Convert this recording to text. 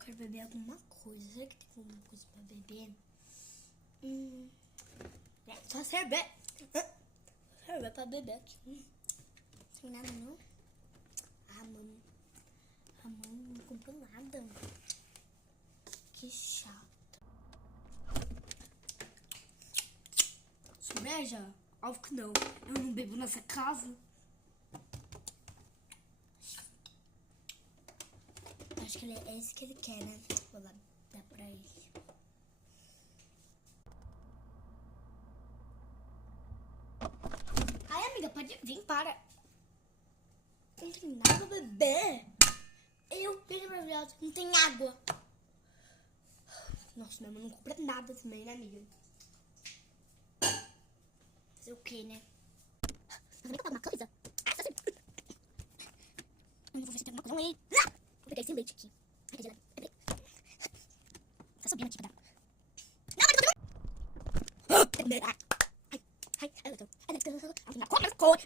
quero beber alguma coisa. Será que tem alguma coisa pra beber? Só cerveja. Cerveja pra beber aqui. Sem nada não. A mãe não comprou nada. Que chato. Cerveja? Óbvio que não. Eu não bebo nessa casa. Acho que é esse que ele quer, né? Vou lá dar pra ele. Ai, amiga, pode vir, para. Não tem nada pra beber. Eu vejo maravilhosa, não tem água. Nossa, minha mãe não compra nada também, né, amiga? Fazer o quê, né? Mas também comprar uma coisa? Vou ver se tem alguma coisa aí. Vou pegar esse leite aqui. Ai, gelado. Tá subindo aqui pra dar. Não, mas eu tô... Ai, let's go. Come, let's go.